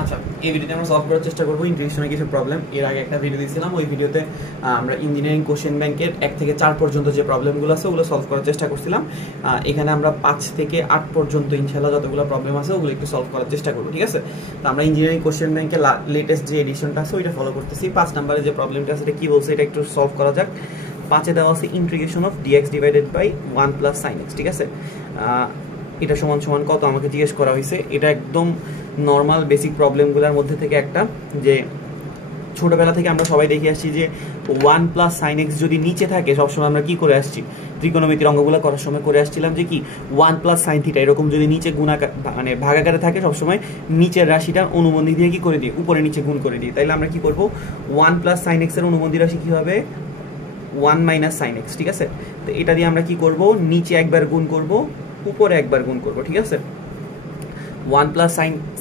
আচ্ছা, এই ভিডিওতে আমরা সলভ করার চেষ্টা করবো ইন্টিগ্রেশনের কিছু প্রবলেম। এর আগে একটা ভিডিও দিয়েছিলাম, ওই ভিডিওতে আমরা ইঞ্জিনিয়ারিং কোশ্চেন ব্যাংকের 1 থেকে 4 পর্যন্ত যে প্রবলেমগুলো আছে ওগুলো সলভ করার চেষ্টা করছিলাম। এখানে আমরা 5 থেকে 8 পর্যন্ত ইনশাআল্লাহ যতগুলো প্রবলেম আছে ওগুলো একটু সলভ করার চেষ্টা করবো, ঠিক আছে? তো আমরা ইঞ্জিনিয়ারিং কোশ্চেন ব্যাংকের লেটেস্ট যে এডিশনটা আছে ওইটা ফলো করতেছি। 5 নম্বরে যে প্রবলেমটা আছে এটা কি বলছে এটা একটু সলভ করা যাক। 5-এ দেওয়া আছে integration of dx divided by 1 plus sine x, ঠিক আছে? এটা সমান সমান কত আমাকে জিজ্ঞেস করা হয়েছে। এটা একদম নর্মাল বেসিক প্রবলেমগুলোর মধ্যে থেকে একটা, যে ছোটবেলা থেকে আমরা সবাই দেখে আসছি যে 1 প্লাস সাইন এক্স যদি নিচে থাকে সবসময় আমরা কি করে আসছি, ত্রিকোণমিতির অঙ্কগুলো করার সময় করে আসছিলাম যে কি 1 প্লাস সাইন থিটা এরকম যদি নিচে গুণাকার মানে ভাগাকারে থাকে সবসময় নিচের রাশিটা অনুবন্ধী দিয়ে কি করে দিই, উপরে নিচে গুণ করে দিই। তাইলে আমরা কি করব, 1 প্লাস সাইন এক্স এর অনুবন্ধী রাশি কি হবে 1 মাইনাস সাইন এক্স, ঠিক আছে? তো এটা দিয়ে আমরা কি করব, নিচে একবার গুণ করব, উপরে একবার গুণ করব, ঠিক আছে? 1 প্লাস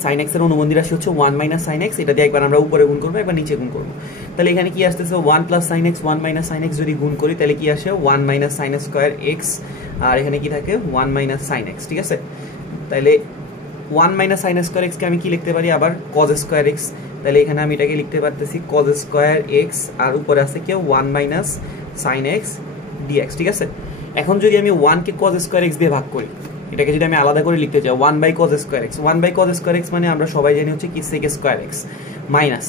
সাইন এক্স এর অনুবন্ধী রাশি হচ্ছে 1 মাইনাস সাইন এক্স, এটা দিয়ে একবার আমরা উপরে গুণ করব, একবার নিচে গুণ করব। তাহলে এখানে কি আসতেছে 1 plus sine x 1 minus sine x যদি গুণ করি তাহলে কি আসে 1 মাইনাস সাইন স্কয়ার এক্স, আর এখানে কি থাকে 1 মাইনাস সাইন এক্স, ঠিক আছে? তাহলে 1 মাইনাস সাইন স্কয়ার এক্স কে আমি কি লিখতে পারি আবার cos স্কয়ার এক্স। তাহলে এখানে আমি এটাকে লিখতে পারতেছি cos স্কয়ার এক্স, আর উপরে আছে কি 1 মাইনাস সাইন এক্স ডিএক্স, ঠিক আছে? এখন যদি আমি 1 কে cos স্কয়ার এক্স দিয়ে ভাগ করি, এটাকে যদি আমি আলাদা করে লিখতে চাই 1 by cos square x, 1 by cos square x মানে আমরা সবাই জানি হচ্ছে কি sec square x minus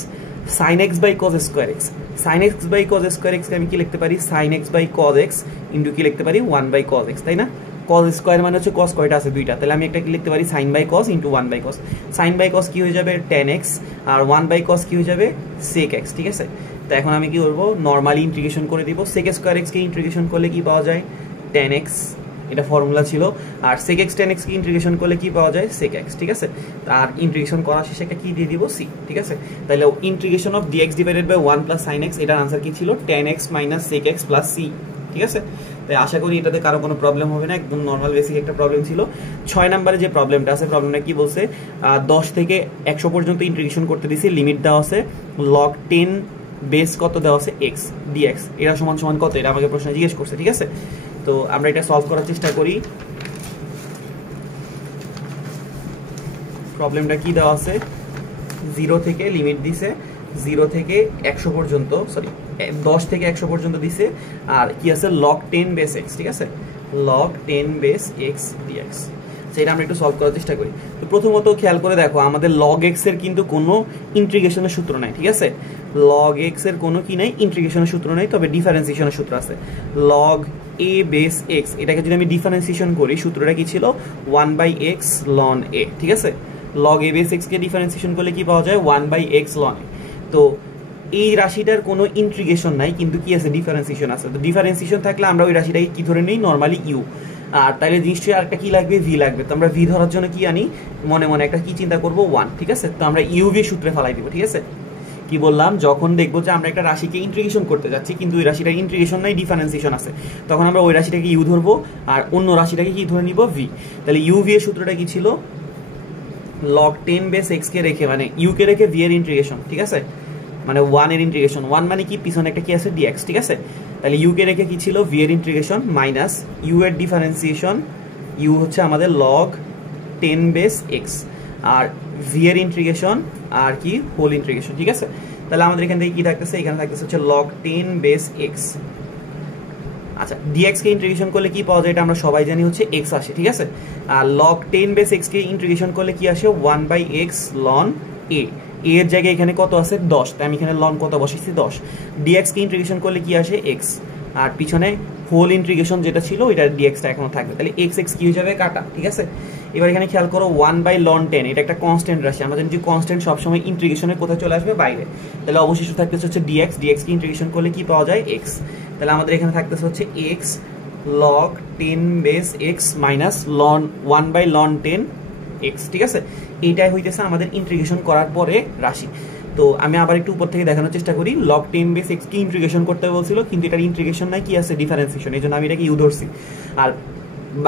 sin x by cos square x. sin x by cos square x কে আমি কি লিখতে পারি sin x by cos x into কি লিখতে পারি 1 বাই cos x, তাই না? cos স্কয়ার মানে হচ্ছে cos কয়টা আছে দুইটা, তাহলে আমি একটা কি লিখতে পারি sin by cos into 1 by cos। sin by cos কি হয়ে যাবে tan x, আর 1 বাই cos কি হয়ে যাবে sec x, ঠিক আছে? তো এখন আমি কি করব, নরমালি ইন্টিগ্রেশন করে দিব। sec স্কয়ার x কে ইন্টিগ্রেশন করলে কি পাওয়া যায় tan x, এটা ফর্মুলা ছিল। আর sec x tan x কে ইন্টিগ্রেশন করলে কি পাওয়া যায় sec x, ঠিক আছে? আর ইন্টিগ্রেশন করার শেষে একটা কি দিয়ে দিব c, ঠিক আছে? তাহলে integration of dx divided by 1 plus sin x, এটার आंसर কি ছিল tan x minus sec x plus c, ঠিক আছে? তাই আশা করি এটাতে কারো কোনো প্রবলেম হবে না, একদম নরমাল বেসিক একটা প্রবলেম ছিল। 6 নম্বরে যে প্রবলেমটা আছে, প্রবলেমটা কি বলছে 10 থেকে 100 পর্যন্ত ইন্টিগ্রেশন করতে দিছি, লিমিট দেওয়া আছে log 10 বেস কত দেওয়া আছে x dx, এটা সমান সমান কত, এটা আমাকে প্রশ্ন জিজ্ঞেস করছে, ঠিক আছে? তো আমরা এটা সলভ করার চেষ্টা করি। প্রবলেমটা কি দেওয়া আছে, 0 থেকে লিমিট দিছে 0 থেকে 100 পর্যন্ত, সরি 10 থেকে 100 পর্যন্ত দিছে, আর কি আছে log 10 বেস x, ঠিক আছে? log 10 বেস x dx, সেটা আমরা একটু সলভ করার চেষ্টা করি। তো প্রথমত খেয়াল করে দেখো আমাদের log x এর কিন্তু কোনো ইন্টিগ্রেশনের সূত্র নাই, ঠিক আছে? log x এর কোনো কি নাই, ইন্টিগ্রেশনের সূত্র নাই, তবে ডিফারেন্সিয়েশনের সূত্র আছে log a বেস x। এটাকে যদি আমি ডিফারেন্সিয়েশন করি সূত্রটা কি ছিল 1 বাই x ln a, ঠিক আছে? log a base x K differentiation করলে কি পাওয়া যায় 1 বাই x ln a। তো এই রাশিটার কোনো ইন্টিগ্রেশন নাই কিন্তু কি আছে ডিফারেন্সিয়েশন আছে। তো ডিফারেন্সিয়েশন থাকলে আমরা ওই রাশিটাকে কি ধরে নেই নরমালি u, আর তাইলে নিশ্চয়ই আরেকটা কি লাগবে v লাগবে। তো আমরা v ধরার জন্য কি আনি, মনে মনে একটা কি চিন্তা করব 1, ঠিক আছে? তো আমরা uv সূত্রে ফেলাই দিব, ঠিক আছে? কি বললাম, যখন দেখবো যে আমরা একটা রাশিকে ইন্টিগ্রেশন করতে যাচ্ছি কিন্তু ওই রাশিটার ইন্টিগ্রেশন নাই, ডিফারেন্সিয়েশন আছে, তখন আমরা ওই রাশিটাকে u ধরবো আর অন্য রাশিটাকে কি ধরে নিব v। তাহলে uv এর সূত্রটা কি ছিল log 10 বেস x কে রেখে, মানে u কে রেখে v এর ইন্টিগ্রেশন, ঠিক আছে? মানে 1 এর ইন্টিগ্রেশন, 1 মানে কি পিছনে একটা কি আছে dx, ঠিক আছে? তাহলে u কে রেখে কি ছিল v এর ইন্টিগ্রেশন মাইনাস u এর ডিফারেন্সিয়েশন, u হচ্ছে আমাদের log 10 বেস x, আর v এর ইন্টিগ্রেশন আর কি হোল ইন্টিগ্রেশন, ঠিক আছে? তাহলে আমাদের এখান থেকে কি থাকতেছে, এখানে থাকতেছে হচ্ছে log 10 বেস x। আচ্ছা, dx কে ইন্টিগ্রেশন করলে কি পাওয়া যায়, এটা আমরা সবাই জানি হচ্ছে x আসে, ঠিক আছে? আর log 10 বেস x কে ইন্টিগ্রেশন করলে কি আসে 1 বাই x ln a, এর জায়গায় এখানে কত আছে 10, তাই আমি এখানে ln কত বসাইছি 10। dx কে ইন্টিগ্রেশন করলে কি আসে x, আর পিছনে হোল ইন্টিগ্রেশন যেটা ছিল ওইটা dx টা এখনো থাকবে, তাহলে x x কি হয়ে যাবে কাটা, ঠিক আছে? এবার এখানে খেয়াল করো 1 বাই ln 10, এটা একটা কনস্ট্যান্ট রাশি, আমরা জানি যে কনস্ট্যান্ট সবসময় ইন্টিগ্রেশনের কোথায় চলে আসবে বাইরে, তাহলে অবশিষ্ট থাকতেছে হচ্ছে dx, dx কে ইন্টিগ্রেশন করলে কি পাওয়া যায় x। তাহলে আমাদের এখানে থাকতেছে হচ্ছে x log 10 base x minus ln 1 by ln 10 x, ঠিক আছে? এইটাই হইতেছে আমাদের ইন্টিগ্রেশন করার পরে রাশি। তো আমি আবার একটু উপর থেকে দেখানোর চেষ্টা করি, log 10 বেস x কে ইন্টিগ্রেশন করতে বলছিল কিন্তু এটার ইন্টিগ্রেশন নাই, কি আছে ডিফারেন্সিয়েশন, এইজন্য আমি এটাকে u ধরছি, আর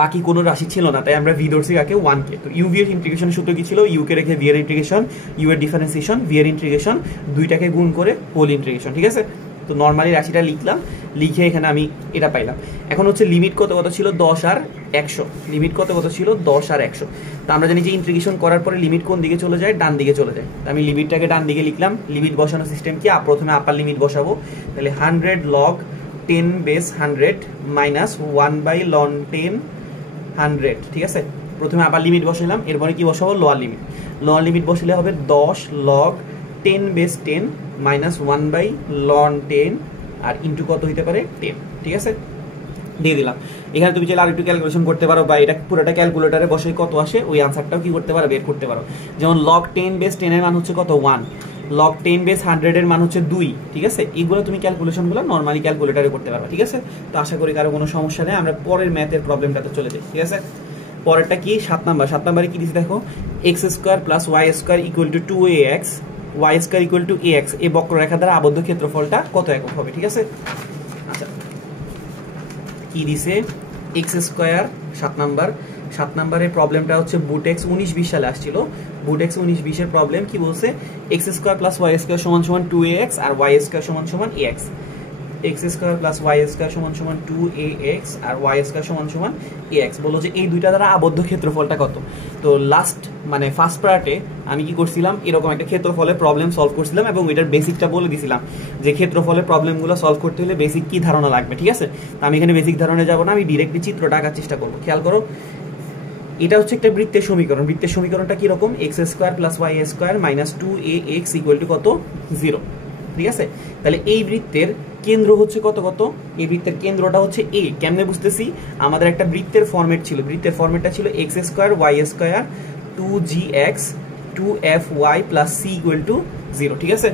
বাকি কোনো রাশি ছিল না তাই আমরা v ধরছি কাকে 1 কে। তো u v এর ইন্টিগ্রেশনের সূত্র কি ছিল, u কে রেখে v এর ইন্টিগ্রেশন, u এর ডিফারেন্সিয়েশন, v এর ইন্টিগ্রেশন, দুইটাকে গুণ করে হোল ইন্টিগ্রেশন, ঠিক আছে? তো নরমালি রাশিটা লিখলাম, লিখে এখানে আমি এটা পাইলাম। এখন হচ্ছে লিমিট কত কত ছিল 10 আর 100, লিমিট কত ছিল 10 আর 100। তো আমরা জানি যে ইন্টিগ্রেশন করার পরে লিমিট কোন দিকে চলে যায়, ডান দিকে চলে যায়। তো আমি লিমিটটাকে ডান দিকে লিখলাম। লিমিট বসানোর সিস্টেম কি, প্রথমে আপার লিমিট বসাবো, তাহলে 100 log 10 বেস 100 মাইনাস 1/ln 10 100, ঠিক আছে। প্রথমে আপার লিমিট বসাইলাম, এরপরে কি বসাবো, লোয়ার লিমিট। লোয়ার লিমিট বসালে হবে 10 log 10 বেস 10 মাইনাস 1/ln 10 আর ইন্টু কত হইতে পারে 10, ঠিক আছে, দিয়ে দিলাম। এখানে তুমি চাইলে আরেকটু ক্যালকুলেশন করতে পারো, বা এটা পুরোটা ক্যালকুলেটারে বসে কত আসে ওই আনসারটাও কি করতে পারো, বের করতে পারো। যেমন log 10 বেস 10 এর মান হচ্ছে কত, 1, log 10 বেস 100 এর মান হচ্ছে 2, ঠিক আছে। এইগুলো তুমি ক্যালকুলেশনগুলো নর্মালি ক্যালকুলেটারে করতে পারবে, ঠিক আছে। তো আশা করি কারো কোনো সমস্যা নেই। আমরা পরের ম্যাথের প্রবলেমটাতে চলে যাই, ঠিক আছে। পরেরটা কি, 7 নাম্বার। 7 নাম্বারে কি দিচ্ছে দেখো, x square plus y square equal to 2ax, y square equal to ax, এই বক্ররেখা দ্বারা আবদ্ধ ক্ষেত্রফলটা কত একক হবে, ঠিক আছে। আচ্ছা, কি দিছে, x স্কয়ার 7 নাম্বার। 7 নাম্বারের প্রবলেমটা হচ্ছে বুটেক্স 19-20 সালে আসছিল। বুটেক্স 19-20 এর প্রবলেম কি বলছে, x square plus y square সমান সমান 2ax আর y স্কয়ার সমান সমান ax। x square plus y square সমান সমান 2ax আর y স্কয়ার সমান সমান ax। বলো যে এই দুইটা দ্বারা আবদ্ধ ক্ষেত্রফলটা কত। তো লাস্ট মানে ফার্স্ট পার্টে আমি কি করছিলাম, এরকম একটা ক্ষেত্রফলের প্রবলেম সলভ করছিলাম এবং এটার বেসিকটা বলে দিছিলাম যে ক্ষেত্রফলের প্রবলেমগুলো সলভ করতে হলে বেসিক কি ধারণা লাগবে, ঠিক আছে। তো আমি এখানে বেসিক ধারণায় যাব না, আমি ডিরেক্টলি চিত্রটা আঁকার চেষ্টা করবো। খেয়াল করো, এটা হচ্ছে একটা বৃত্তের সমীকরণ। বৃত্তের সমীকরণটা কি রকম, x square plus y square minus 2ax equal to কত, 0, ঠিক আছে। তাহলে এই বৃত্তের কেন্দ্র হচ্ছে কত কত, এই বৃত্তের কেন্দ্রটা হচ্ছে a। কেমনে বুঝতেছি, আমাদের একটা বৃত্তের ফরম্যাট ছিল, বৃত্তের ফরম্যাটটা ছিল x square y square 2gx 2fy plus c equal to 0, ঠিক আছে।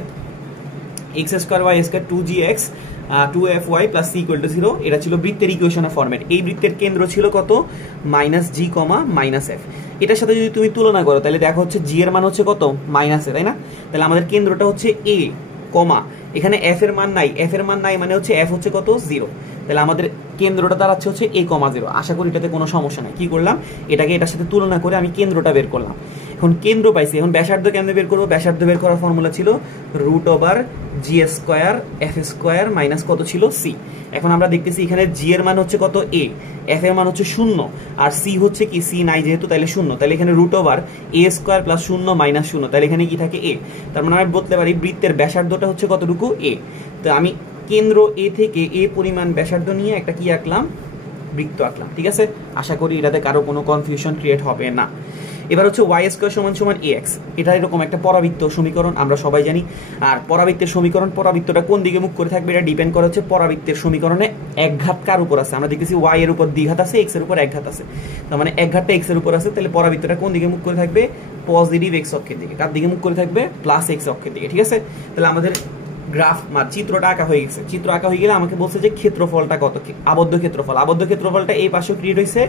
x square y square 2gx 2fy plus c equal to 0, এটা ছিল বৃত্তের ইকুয়েশনের ফরম্যাট। এই বৃত্তের কেন্দ্র ছিল কত, মাইনাস g কমা মাইনাস f। এটার সাথে যদি তুমি তুলনা করো তাহলে দেখো হচ্ছে g এর মান হচ্ছে কত, মাইনাস এ, তাই না। তাহলে আমাদের কেন্দ্রটা হচ্ছে a, কমা এখানে f এর মান নাই, f এর মান নাই মানে হচ্ছে f হচ্ছে কত, 0। তাহলে আমাদের কেন্দ্রটা দাঁড়াচ্ছে হচ্ছে a, 0। আশা করি এটাতে কোনো সমস্যা নাই। কি করলাম, এটাকে এটার সাথে তুলনা করে আমি কেন্দ্রটা বের করলাম। এখন কেন্দ্র পাইছি, এখন ব্যাসার্ধ কেমনে বের করবো, ব্যাসার্ধ বের করার ফর্মুলা ছিল রুট ওভার জি স্কয়ার এফ স্কয়ার মাইনাস কত ছিল, সি। এখন আমরা দেখতেছি এখানে জি এর মান হচ্ছে কত, এ, এফ এর মান হচ্ছে 0 আর সি হচ্ছে কি, সি নাই যেহেতু তাহলে 0। তাহলে এখানে রুট ওভার এ স্কয়ার প্লাস 0 মাইনাস 0, তাহলে এখানে কি থাকে, এ। তার মানে আমি বলতে পারি বৃত্তের ব্যাসার্ধটা হচ্ছে কতটুকু, এ। তো আমি কেন্দ্র এ থেকে এ পরিমাণ ব্যাসার্ধ নিয়ে একটা কি আঁকলাম, বৃত্ত আঁকলাম, ঠিক আছে। আশা করি এটাতে কারো কোনো কনফিউশন ক্রিয়েট হবে না। এবার হচ্ছে y স্কয়ার সমান সমান ax, এটা এরকম একটা পরাবৃত্ত সমীকরণ আমরা সবাই জানি। আর পরাবৃত্তের সমীকরণ, পরাবৃত্তটা কোন দিকে মুখ করে থাকবে এটা ডিপেন্ড করে হচ্ছে পরাবৃত্তের সমীকরণে এক ঘাত কার উপর আছে। আমরা দেখতেছি y এর উপর দ্বিঘাত আছে, x এর উপর এক ঘাত আছে, তার মানে এক ঘাতটা x এর উপর আছে। তাহলে পরাবৃত্তটা কোন দিকে মুখ করে থাকবে, পজিটিভ x অক্ষের দিকে। কার দিকে মুখ করে থাকবে, প্লাস x অক্ষের দিকে, ঠিক আছে। তাহলে আমাদের গ্রাফ চিত্রটা আঁকা হয়ে গেছে। চিত্র আঁকা হয়ে গেলে আমাকে বলছে যে ক্ষেত্রফলটা কত, আবদ্ধ ক্ষেত্রফল। আবদ্ধ ক্ষেত্রফলটা এই পাশেও ক্রিয়েট হয়েছে,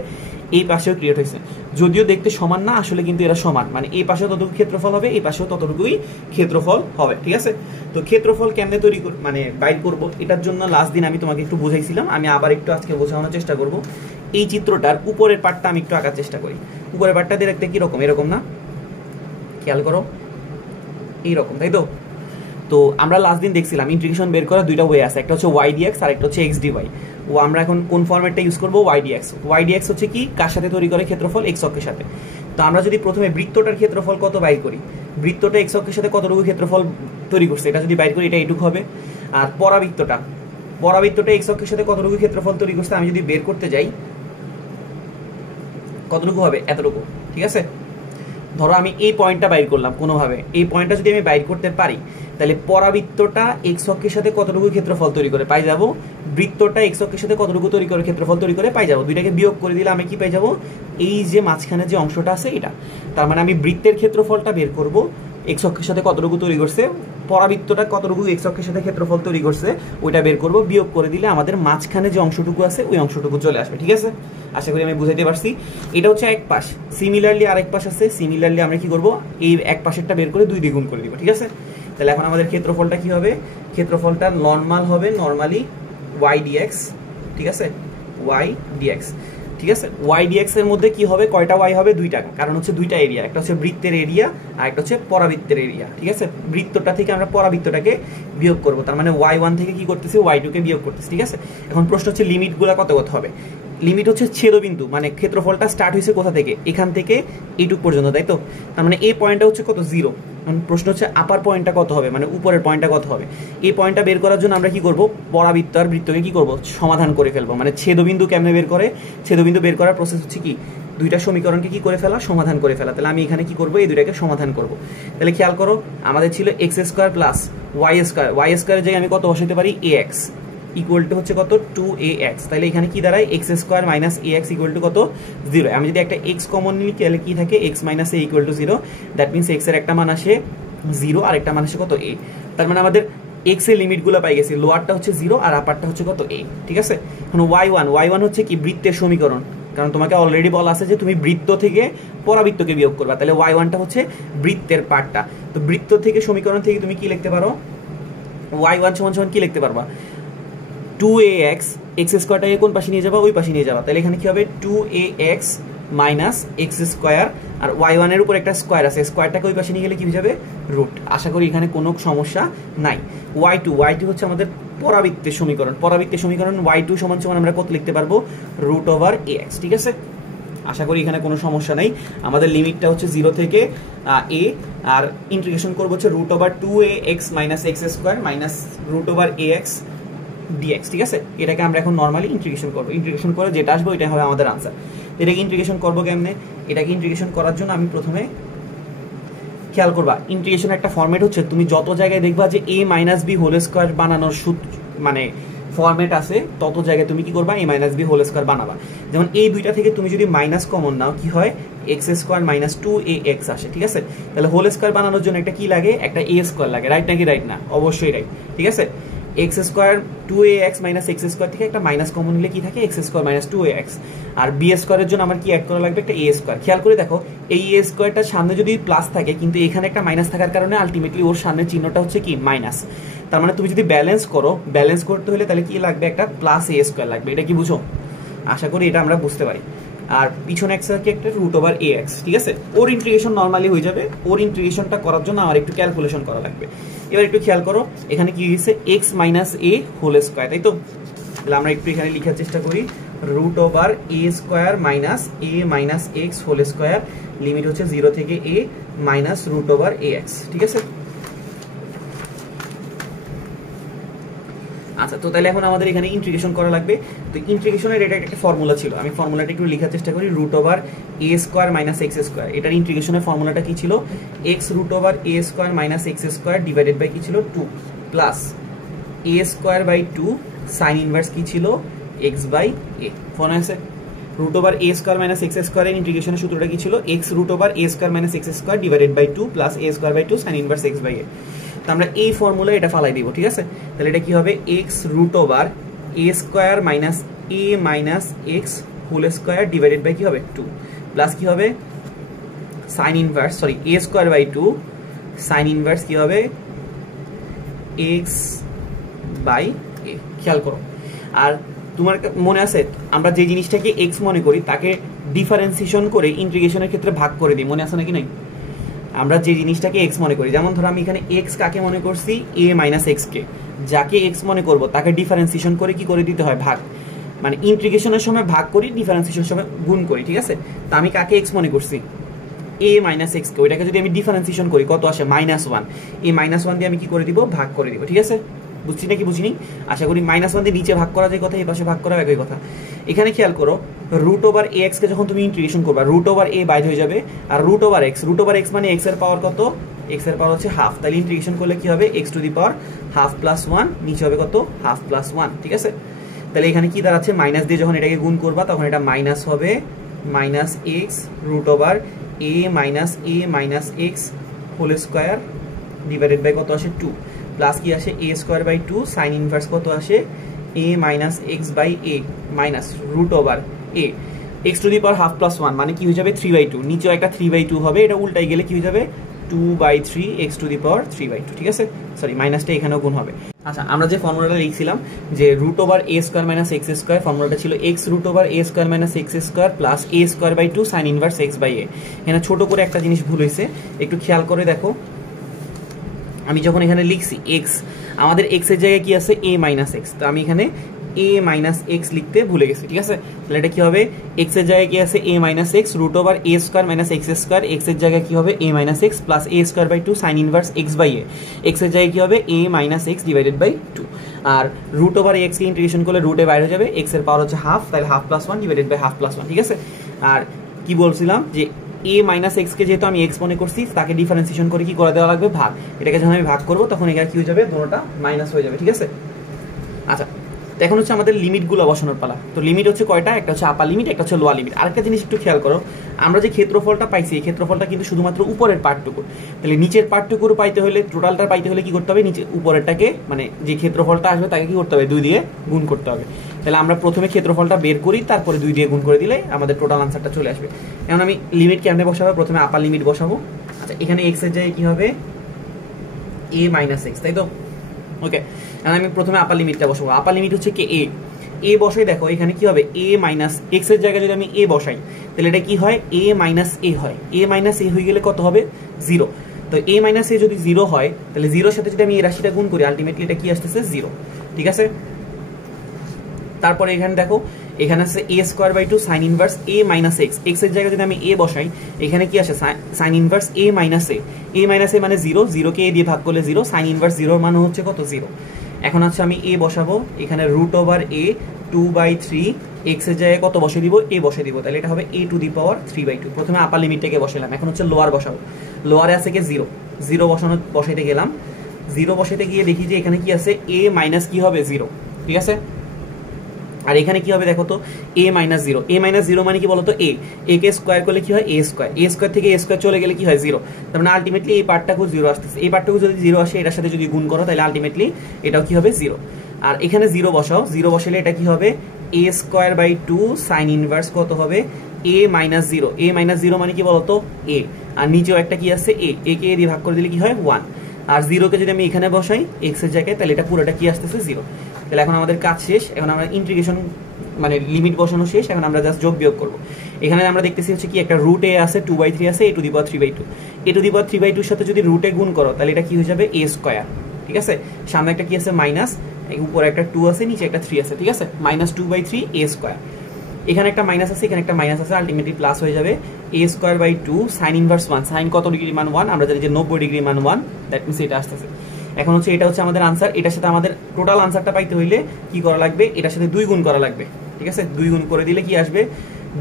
এই পাশেও ক্রিয়েট হয়েছে। যদিও দেখতে সমান না, আসলে কিন্তু এরা সমান, মানে এই পাশেও ততটুকু ক্ষেত্রফল হবে, এই পাশেও ততটুকুই ক্ষেত্রফল হবে, ঠিক আছে। তো ক্ষেত্রফল কেমনে তৈরি মানে বাইর করব, এটার জন্য লাস্ট দিন আমি তোমাকে একটু বোঝাইছিলাম, আমি আবার একটু আজকে বোঝানোর চেষ্টা করব। এই চিত্রটার উপরের পার্টটা আমি একটু আঁকার চেষ্টা করি। উপরের পার্টটা দিয়ে দেখতে কিরকম, এরকম না, খেয়াল করো, এইরকম, তাই তো। তো আমরা লাস্ট দিন দেখছিলাম ইন্টিগ্রেশন বের করার দুইটা ওয়ে আছে, একটা হচ্ছে y dx আর একটা হচ্ছে x dy। ও আমরা এখন কোন ফরম্যাটটা ইউজ করব, y dx। y dx হচ্ছে কি, কার সাথে তৈরি করে, ক্ষেত্রফল x অক্ষের সাথে। তো আমরা যদি প্রথমে বৃত্তটার ক্ষেত্রফল কত বাইর করি, বৃত্তটা x অক্ষের সাথে কতটুকু ক্ষেত্রফল তৈরি করছে এটা যদি বাইর করি এটা এইটুকু হবে। আর পরাবৃত্তটা x অক্ষের সাথে কতটুকু ক্ষেত্রফল তৈরি করছে আমি যদি বের করতে যাই কতটুকু হবে, এতটুকু, ঠিক আছে। ধরো আমি এই পয়েন্টটা বাইর করলাম কোনোভাবে, এই পয়েন্টটা যদি আমি বাইর করতে পারি তাহলে পরাবৃত্তটা এক্স অক্ষের সাথে কতটুকু ক্ষেত্রফল তৈরি করে পাই যাব, বৃত্তটা এক্স অক্ষের সাথে কতটুকু তৈরি করে ক্ষেত্রফল তৈরি করে পাই যাব। দুইটাকে বিয়োগ করে দিলে আমি কি পাই যাব, এই যে মাঝখানে যে অংশটা আছে এটা। তার মানে আমি বৃত্তের ক্ষেত্রফলটা বের করব, এক্স অক্ষের সাথে কতটুকু তৈরি করছে, পরাবৃত্তটা কতটুকু এক্স অক্ষের সাথে ক্ষেত্রফল তৈরি করছে ওইটা বের করব, বিয়োগ করে দিলে আমাদের মাঝখানে যে অংশটুকু আছে ওই অংশটুকু চলে আসবে, ঠিক আছে। আশা করি আমি বুঝাইতে পারছি। এটা হচ্ছে এক পাশ, সিমিলারলি আরেক পাশ আছে, সিমিলারলি আমরা কি করব, এই এক পাশেরটা বের করে 2 দ্বিগুণ করে দিব, ঠিক আছে। তাহলে এখন আমাদের ক্ষেত্রফলটা কি হবে, ক্ষেত্রফলটা নরমাল হবে, নরমালি y dx, ঠিক আছে, y dx, ঠিক আছে। y dx এর মধ্যে কি হবে, কয়টা y হবে, 2টা, কারণ হচ্ছে 2টা এরিয়া, একটা হচ্ছে বৃত্তের এরিয়া আর একটা হচ্ছে পরাবৃত্তের এরিয়া, ঠিক আছে। বৃত্তটা থেকে আমরা পরাবৃত্তটাকে বিয়োগ করব, তার মানে y1 থেকে কি করতেছি, y2 কে বিয়োগ করতেছি, ঠিক আছে। এখন প্রশ্ন হচ্ছে লিমিটগুলো কত কত হবে। লিমিট হচ্ছে ছেদবিন্দু, মানে ক্ষেত্রফলটা স্টার্ট হয়েছে কোথা থেকে, এখান থেকে এইটুক পর্যন্ত, তাই তো? তার মানে এই পয়েন্টটা হচ্ছে কত, 0। প্রশ্ন হচ্ছে আপার পয়েন্টটা কত হবে, মানে উপরের পয়েন্টটা কত হবে। এই পয়েন্টটা বের করার জন্য আমরা কি করব, পরাবৃত্ত আর বৃত্তকে কি করব, সমাধান করে ফেলবো। মানে ছেদবিন্দু কেমনে বের করে, ছেদবিন্দু বের করার প্রসেস হচ্ছে কি, দুইটা সমীকরণকে কি করে ফেলা, সমাধান করে ফেলা। তাহলে আমি এখানে কি করব, এই দুইটাকে সমাধান করব। তাহলে খেয়াল করো, আমাদের ছিল এক্স স্কোয়ার প্লাস ওয়াই স্কোয়ারের জায়গায় আমি কত বসাইতে পারি, এ এক্স ইকুয়াল টু হচ্ছে কত, 2ax। তাহলে এখানে কি দাঁড়ায়, x square minus A x equal to কত, 0। আমি যদি একটা এক্স কমন নিই তাহলে কি থাকে, x minus A equal to 0। That means x এর একটা মান আসে 0 আর একটা মান আসে কত, এ। তার মানে আমাদের এক্স এর লিমিটগুলো পাই গেছি, লোয়ারটা হচ্ছে 0 আর আপারটা হচ্ছে কত, এ। ঠিক আছে, এখন y1 হচ্ছে কি, বৃত্তের সমীকরণ, কারণ তোমাকে অলরেডি বলা আছে যে তুমি বৃত্ত থেকে পরাবৃত্তকে বিয়োগ করবা। তাহলে y1টা হচ্ছে বৃত্তের পার্টটা। তো বৃত্ত থেকে সমীকরণ থেকে তুমি কি লিখতে পারো, y1 সমান সমান কি লিখতে পারবা, 2ax, এক্স স্কোয়ারটাকে কোন পাশে নিয়ে যাবা, ওই পাশে নিয়ে যাবা। তাহলে এখানে কি হবে, 2ax মাইনাস এক্স স্কোয়ার, আর y1 এর উপর একটা স্কোয়ার আছে, স্কোয়ারটাকে ওই পাশে নিয়ে গেলে কি হয়ে যাবে, রুট। আশা করি এখানে কোনো সমস্যা নাই। y2 হচ্ছে আমাদের পরাবৃত্তের সমীকরণ। পরাবৃত্তের সমীকরণ y2 সমান সমান আমরা কত লিখতে পারবো, √ax। ঠিক আছে, আশা করি এখানে কোনো সমস্যা নেই। আমাদের লিমিটটা হচ্ছে 0 থেকে a, আর ইন্টিগ্রেশন করবো হচ্ছে √2ax minus x square minus √ax dx। ঠিক আছে, এটাকে আমরা এখন নরমালি ইন্টিগ্রেশন করবো। ইন্টিগ্রেশন করে যেটা আসবে ওইটা হবে আমাদের আনসার। এটাকে ইন্টিগ্রেশন করবো কেমনে, এটাকে ইন্টিগ্রেশন করার জন্য আমি প্রথমে, খেয়াল করবা ইন্টিগ্রেশন একটা ফরম্যাট হচ্ছে, তুমি যত জায়গায় দেখবা যে a minus b whole square বানানোর মানে ফরম্যাট আছে, তত জায়গায় তুমি কি করবা, a minus b whole square বানাবা। যেমন এই দুইটা থেকে তুমি যদি মাইনাস কমন নাও, কি হয়, এক্স স্কোয়ার মাইনাস 2ax আসে। ঠিক আছে, তাহলে হোল স্কোয়ার বানানোর জন্য একটা কি লাগে, একটা a স্কোয়ার লাগে, রাইট নাকি রাইট না, অবশ্যই রাইট। ঠিক আছে, x square 2ax minus x square থেকে একটা মাইনাস কমন নিলে কি থাকে, এক্স স্কোয়ার মাইনাস 2ax। আর বি স্কোয়ারের জন্য আমার কি অ্যাড করা লাগবে, একটা a স্কোয়ার। খেয়াল করে দেখো, এই a স্কোয়ারটার সামনে যদি প্লাস থাকে, কিন্তু এখানে একটা মাইনাস থাকার কারণে আলটিমেটলি ওর সামনে চিহ্নটা হচ্ছে কি, মাইনাস। তার মানে তুমি যদি ব্যালেন্স করো, ব্যালেন্স করতে হলে তাহলে কি লাগবে, একটা প্লাস a স্কোয়ার লাগবে। এটা কি বুঝো, আশা করি এটা আমরা বুঝতে পারি। আর পিছনে একটা √ax। ঠিক আছে, ওর ইন্টিগ্রেশন নরমালি হয়ে যাবে। ওর ইন্টিগ্রেশনটা করার জন্য আমার একটু ক্যালকুলেশন করা লাগবে। এবার একটু খেয়াল করো, এখানে কি হয়েছে, এক্স মাইনাস এ হোল স্কোয়ার, তাই তো? তাহলে আমরা একটু এখানে লেখার চেষ্টা করি, √a square minus a minus x whole square, limit হচ্ছে 0 থেকে a মাইনাস √ax। ঠিক আছে, আচ্ছা, তো তাহলে এখন আমাদের এখানে ইন্টিগ্রেশন করা লাগবে। তো ইন্টিগ্রেশনের এটা একটা ফর্মুলা ছিল, আমি ফর্মুলাটা একটু লেখার চেষ্টা করি, √a square minus x square. এটার ইন্টিগ্রেশনের ফর্মুলাটা কি ছিল, x √a square minus x square divided by কি ছিল, 2 plus a square by 2 sine inverse কি ছিল, x বাই a। ফোন আছে, √a স্কোয়ার মাইনাস এক্স স্কোয়ারের ইন্টিগ্রেশনের সূত্রটা কি ছিল, x √a square minus x square divided by 2 plus a square by 2 sine inverse x by a। তো আমরা এই ফর্মুলা এটা ফালাই দিব। ঠিক আছে, তাহলে এটা কি হবে, x √a square minus a minus x whole square divided by কি হবে, 2 প্লাস কি হবে, sine inverse a square by 2 sine inverse কি হবে, x বাই a। খেয়াল করো, আর তোমার মনে আছে আমরা যে জিনিসটাকে x মনে করি তাকে ডিফারেন্সিয়েশন করে ইন্টিগ্রেশনের ক্ষেত্রে ভাগ করে দিই, মনে আছে নাকি নাই? আমরা যে জিনিসটাকে x মনে করি, যেমন ধরো আমি এখানে x কাকে মনে করছি, a মাইনাস এক্স কে, যাকে x মনে করব তাকে ডিফারেন্সিয়েশন করে কি করে দিতে হয়, ভাগ। মানে ইন্টিগ্রেশনের সময় ভাগ করি, ডিফারেন্সিয়েশনের সময় গুণ করি। ঠিক আছে, তো আমি কাকে x মনে করছি, a মাইনাস এক্স কে, ওইটাকে যদি আমি ডিফারেন্সিয়েশন করি কত আসে, -1। এই -1 দিয়ে আমি কি করে দিব, ভাগ করে দিব। ঠিক আছে, বুঝছি নাকি বুঝিনি? আশা করি -1 দিয়ে নিচে ভাগ করা যায় কথা, এই পাশে ভাগ করা একই কথা। এখানে খেয়াল করো, √ax কে যখন তুমি ইন্টিগ্রেশন করবা, √a বাইরে হয়ে যাবে, আর √x মানে x এর পাওয়ার কত, x এর পাওয়ার হচ্ছে হাফ। তাহলে ইন্টিগ্রেশন করলে কি হবে, x to the power half plus 1, নিচে হবে কত, হাফ প্লাস 1। ঠিক আছে, তাহলে এখানে কি দাঁড়াচ্ছে, মাইনাস দিয়ে যখন এটাকে গুণ করবা তখন এটা মাইনাস হবে, minus x √a minus x whole square divided by কত আসে, 2 প্লাস কি আসে, a square by 2 sine inverse কত আসে, a minus x by a minus √a x to the power half plus 1 মানে কি হয়ে যাবে, 3/2। নিচেও একটা 3/2 হবে, এটা উল্টাই গেলে কি হয়ে যাবে, 2/3 x টু দি পাওয়ার 3/2। ঠিক আছে, সরি মাইনাসটা এখানেও গুণ হবে। আচ্ছা, আমরা যে ফর্মুলাটা লিখছিলাম যে √a square minus x square, ফর্মুলাটা ছিল x √a square minus x square plus a square by 2 sine inverse x by a। এখানে ছোট করে একটা জিনিস ভুল হয়েছে, একটু খেয়াল করে দেখো। আমি যখন এখানে লিখছি x, আমাদের x এর জায়গায় কি আছে, a মাইনাস এক্স, তো আমি এখানে এ মাইনাস এক্স লিখতে ভুলে গেছি, ঠিক আছে। তাহলে এটা কি হবে, এক্স এর জায়গায় কি আছে a minus x root over a square minus x square, x এর জায়গায় কি হবে a minus x plus a square by two sine inverse x by a, x এর জায়গায় কি হবে a minus x divided by two, আর root over x কে ইন্টিগ্রেশন করলে রুটে বাইরে হয়ে যাবে, এক্স এর পাওয়ার হচ্ছে হাফ, তাহলে half plus one divided by half plus one, ঠিক আছে। আর কি বলছিলাম যে এ মাইনাস এক্স কে যেহেতু আমি এক্স মনে করছি তাকে ডিফারেন্সিয়েশন করে কি করে দেওয়া লাগবে ভাগ, এটাকে যখন আমি ভাগ করবো তখন এখানে কি হয়ে যাবে দুটোটা মাইনাস হয়ে যাবে, ঠিক আছে। আচ্ছা এখন হচ্ছে আমাদের লিমিটগুলো বসানোর পালা। তো লিমিট হচ্ছে কয়টা, একটা হচ্ছে আপার লিমিট, একটা হচ্ছে লোয়ার লিমিট। আরেকটা জিনিস একটু খেয়াল করো, আমরা যে ক্ষেত্রফলটা পাইছি এই ক্ষেত্রফলটা কিন্তু শুধুমাত্র উপরের পার্টটুকু, তাহলে নিচের পার্টটুকু পাইতে হলে টোটালটা পাইতে হলে কি করতে হবে, নিচে উপরেরটাকে মানে যে ক্ষেত্রফলটা আসবে তাকে কি করতে হবে 2 দিয়ে গুণ করতে হবে। তাহলে আমরা প্রথমে ক্ষেত্রফলটা বের করি, তারপরে 2 দিয়ে গুণ করে দিলে আমাদের টোটাল আনসারটা চলে আসবে। এখন আমি লিমিট কেমনে বসাবো, প্রথমে আপার লিমিট বসাবো। আচ্ছা এখানে এক্স এর জায়গায় কি হবে এ মাইনাস এক্স, তাই তো, ওকে। এখন আমি প্রথমে আপার লিমিটটা বসাবো, আপার লিমিট হচ্ছে কি এ বসাই, দেখো এখানে কি হবে এ মাইনাস এক্স এর জায়গায় যদি আমি এ বসাই তাহলে এটা কি হয় এ মাইনাস এ হয়, এ মাইনাস এ হয়ে গেলে কত হবে 0, তো এ মাইনাস এ যদি 0 হয় তাহলে 0-র সাথে যদি আমি এই রাশিটা গুণ করি আলটিমেটলি এটা কি আসতেছে 0, ঠিক আছে। তারপরে এখানে দেখো এখানে আছে a square by two sine inverse a minus x, x এর জায়গায় যদি আমি এ বসাই এখানে কি আসে sine inverse a minus a minus a মানে 0, 0-কে এ দিয়ে ভাগ করলে 0, সাইন ইনভার্স 0-র মান হচ্ছে কত 0। এখন হচ্ছে আমি এ বসাবো, এখানে রুট ওভার এ 2/3, এক্স এর জায়গায় কত বসে দিব এ বসে দিব, তাহলে এটা হবে a টু দি পাওয়ার 3/2। প্রথমে আপার লিমিটটাকে বসালাম, এখন হচ্ছে লোয়ার বসাবো, লোয়ারে আছে কি 0 বসাইতে গেলাম, 0 বসাইতে গিয়ে দেখি যে এখানে কি আছে a মাইনাস কি হবে 0, ঠিক আছে। আর এখানে কি হবে দেখো তো a মাইনাস 0, a মাইনাস 0 মানে কি বলতো a কে স্কোয়ার করলে কি হয় a স্কোয়ার থেকে a স্কোয়ার চলে গেলে কি হয় 0, তার মানে আলটিমেটলি এই পার্টটাও 0 আসতেছে, এই পার্টটাও যদি 0 আসে এটার সাথে যদি গুণ করো তাহলে আলটিমেটলি এটাও কি হবে 0। আর এখানে 0 বসাও, 0 বসালে এটা কি হবে a square by 2 sine inverse কত হবে a মাইনাস 0, a মাইনাস 0 মানে কি বলতো a, আর নিচেও একটা কি আছে a কে a দিয়ে ভাগ করে দিলে কি হয় 1, আর 0 কে যদি আমি এখানে বসাই x এর জায়গায় তাহলে এটা পুরোটা কি আসতেছে 0। তাহলে এখন আমাদের কাজ শেষ, এখন আমরা ইন্টিগ্রেশন মানে লিমিট বসানো শেষ, এখন আমরা জাস্ট যোগ বিয়োগ করব। এখানে আমরা দেখতেছি হচ্ছে কি একটা রুট এ আছে 2/3 আছে a to the power 3/2, a to the power 3/2 এর সাথে যদি রুটে গুণ করো তাহলে এটা কি হয়ে যাবে a স্কয়ার, ঠিক আছে। সামনে একটা কি আছে মাইনাস, উপরে একটা 2 আছে নিচে একটা 3 আছে, ঠিক আছে, -2/3 a স্কয়ার, এখানে একটা মাইনাস আছে এখানে একটা মাইনাস আছে, আলটিমেটলি প্লাস হয়ে যাবে a square by 2 sin inverse 1, sin কত ডিগ্রি মান 1, আমরা জানি যে 90 ডিগ্রি মান 1, দ্যাট মিন্স এটা আসতেছে। এখন হচ্ছে এটা হচ্ছে আমাদের আনসার, এটার সাথে আমাদের টোটাল আনসারটা পাইতে হইলে কি করা লাগবে, এটার সাথে 2 গুণ করা লাগবে, ঠিক আছে। 2 গুণ করে দিলে কি আসবে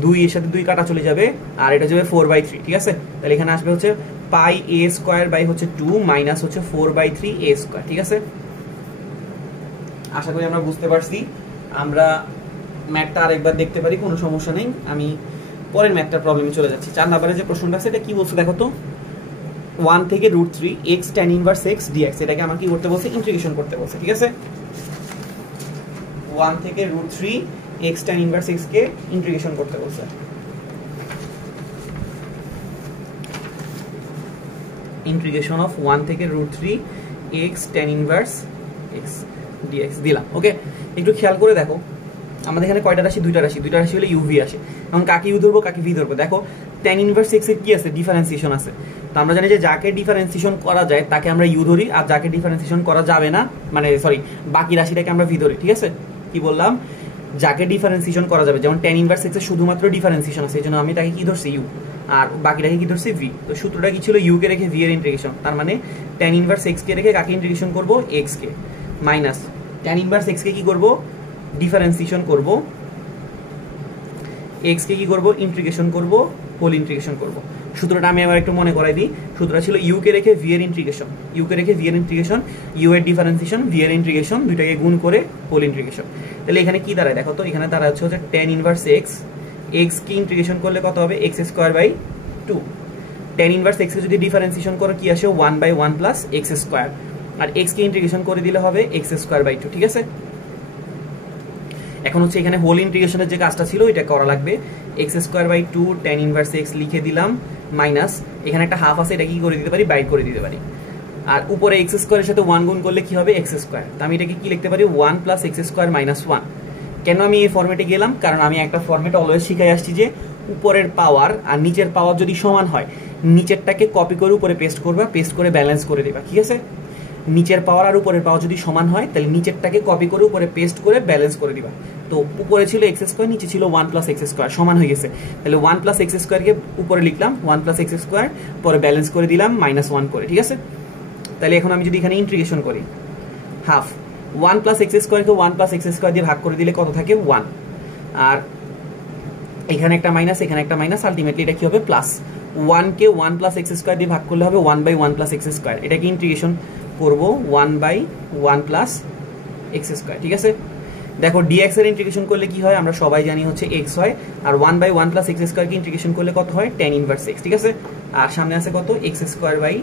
2 এর সাথে 2 কাটা চলে যাবে আর এটা যাবে 4/3, ঠিক আছে। তাহলে এখানে আসবে হচ্ছে পাই a স্কয়ার বাই হচ্ছে 2 মাইনাস হচ্ছে 4/3 a স্কয়ার, ঠিক আছে। আশা করি আমরা বুঝতে পারছি। আমরা ম্যাথটা আরেকবার দেখতে পারি, কোনো সমস্যা নেই। আমি পরের ম্যাথটার প্রবলেমে চলে যাচ্ছি। 4 নম্বরে যে প্রশ্নটা আছে এটা কি বলছে দেখো তো, 1 থেকে √3 x tan inverse x dx, এটাকে আমাকে কি করতে বলছে ইন্টিগ্রেশন করতে বলছে, ঠিক আছে। 1 থেকে √3 x tan ইনভার্স x কে ইন্টিগ্রেশন করতে বলছে। ইন্টিগ্রেশন অফ 1 থেকে √3 x tan inverse x dx দিলাম, ওকে। একটু খেয়াল করে দেখো আমাদের এখানে কয়টা রাশি, দুইটা রাশি হলে uv আসে। এখন কাকে u ধরবো কাকে v ধরবো, দেখো tan ইনভার্স x এর কি আছে ডিফারেন্সিয়েশন আছে, তো আমরা জানি যে যাকে ডিফারেন্সিয়েশন করা যায় তাকে আমরা u ধরি, আর যাকে ডিফারেন্সিয়েশন করা যাবে না মানে সরি বাকি রাশিটাকে আমরা v ধরি, ঠিক আছে। কি বললাম, যাকে ডিফারেন্সিয়েশন করা যাবে, যেমন tan ইনভার্স x এর শুধুমাত্র ডিফারেন্সিয়েশন আছে, এজন্য আমি তাকে কি ধরছি u, আর বাকিটাকে কি ধরছি v। তো সূত্রটা কি ছিল, u কে রেখে v এর ইন্টিগ্রেশন, তার মানে tan ইনভার্স x কে রেখে কাকে ইন্টিগ্রেশন করব x কে, মাইনাস tan ইনভার্স x কে কি করব ডিফারেন্সিয়েশন করব, x কে কি করব ইন্টিগ্রেশন করব, হোল ইন্টিগ্রেশন করব। সূত্রটা আমি আবার একটু মনে করাই দিই, সূত্রটা ছিল u কে রেখে v এর ইন্টিগ্রেশন, u কে রেখে v এর ইন্টিগ্রেশন, u এর ডিফারেন্সিয়েশন, v এর ইন্টিগ্রেশন, দুইটাকে গুণ করে হোল ইন্টিগ্রেশন। তাহলে এখানে কি দাঁড়ায় দেখো তো, এখানে দাঁড়ায় হচ্ছে tan ইনভার্স x, x কে ইন্টিগ্রেশন করলে কত হবে x square by 2, tan inverse x কে যদি ডিফারেন্সিয়েশন করো কি আসে 1/1 প্লাস x স্কয়ার, আর x কে ইন্টিগ্রেশন করে দিলে হবে x স্কয়ার বাই 2, ঠিক আছে। এখন হচ্ছে এখানে হোল ইন্টিগ্রেশনের যে কাজটা ছিল এটা করা লাগবে, x square by 2 tan inverse x লিখে দিলাম, মাইনাস এখানে একটা হাফ আছে এটা কি করে দিতে পারি বাইর করে দিতে পারি, আর উপরে x স্কয়ারের সাথে 1 গুণ করলে কি হবে x স্কয়ার, তো আমি এটাকে কি লিখতে পারি 1 প্লাস x স্কয়ার মাইনাস 1। কেন আমি এই ফরম্যাটে গেলাম, কারণ আমি একটা ফরম্যাট অলওয়েজ শিখাই আসছি যে উপরের পাওয়ার আর নিচের পাওয়ার যদি সমান হয় নিচেরটাকে কপি করে উপরে পেস্ট করবা, পেস্ট করে ব্যালেন্স করে দিবা, ঠিক আছে। নিচের পাওয়ার আর উপরের পাওয়ার যদি সমান হয় তাহলে নিচেরটাকে কপি করে উপরে পেস্ট করে ব্যালেন্স করে দিবা। তো উপরে ছিল এক্স স্কোয়ার, নিচে ছিল 1 প্লাস এক্স স্কোয়ার, সমান হয়ে গেছে। তাহলে 1 প্লাস এক্স স্কোয়ারকে উপরে লিখলাম 1 প্লাস এক্স স্কোয়ার, পরে ব্যালেন্স করে দিলাম -1 করে, ঠিক আছে। তাহলে এখন আমি যদি এখানে ইন্টিগ্রেশন করি, হাফ 1 প্লাস এক্স স্কোয়ারকে 1 প্লাস এক্স স্কোয়ার দিয়ে ভাগ করে দিলে কত থাকে 1, আর এখানে একটা মাইনাস এখানে একটা মাইনাস, আলটিমেটলি এটা কি হবে প্লাস। 1 কে 1 প্লাস এক্স স্কোয়ার দিয়ে ভাগ করলে হবে 1/1 প্লাস এক্স স্কোয়ার, এটাকে ইন্টিগ্রেশন করবো 1/1 প্লাস এক্স স্কোয়ার, ঠিক আছে। দেখো dx এর ইন্টিগ্রেশন করলে কি হয় আমরা সবাই জানি হচ্ছে x হয়, আর 1/1 প্লাস এক্স স্কোয়ার কে ইন্টিগ্রেশন করলে কত হয় tan ইনভার্স x, ঠিক আছে। আর সামনে আছে কত x square by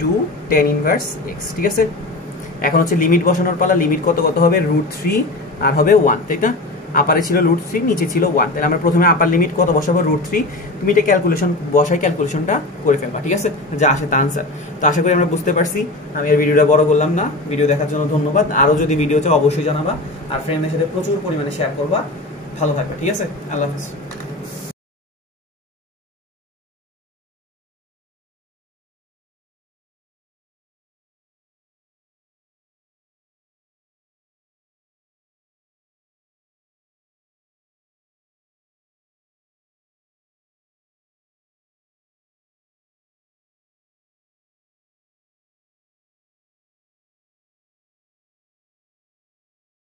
2 tan inverse x, ঠিক আছে। এখন হচ্ছে লিমিট বসানোর পালা, লিমিট কত কত হবে √3 আর হবে 1, তাই না। আপারে ছিল √3, নিচে ছিল 1, তাহলে আমরা প্রথমে আপার লিমিট কত বসাবো √3, তুমি এটা ক্যালকুলেশন বসাই ক্যালকুলেশনটা করে ফেলবা, ঠিক আছে, যা আসে তা আনসার। তো আশা করি আমরা বুঝতে পারছি, আমি আর ভিডিওটা বড় করলাম না, ভিডিও দেখার জন্য ধন্যবাদ। আরও যদি ভিডিও চাও অবশ্যই জানাবা, আর ফ্রেন্ডদের সাথে প্রচুর পরিমাণে শেয়ার করবা। ভালো থাকবে, ঠিক আছে, আল্লাহ হাফেজ।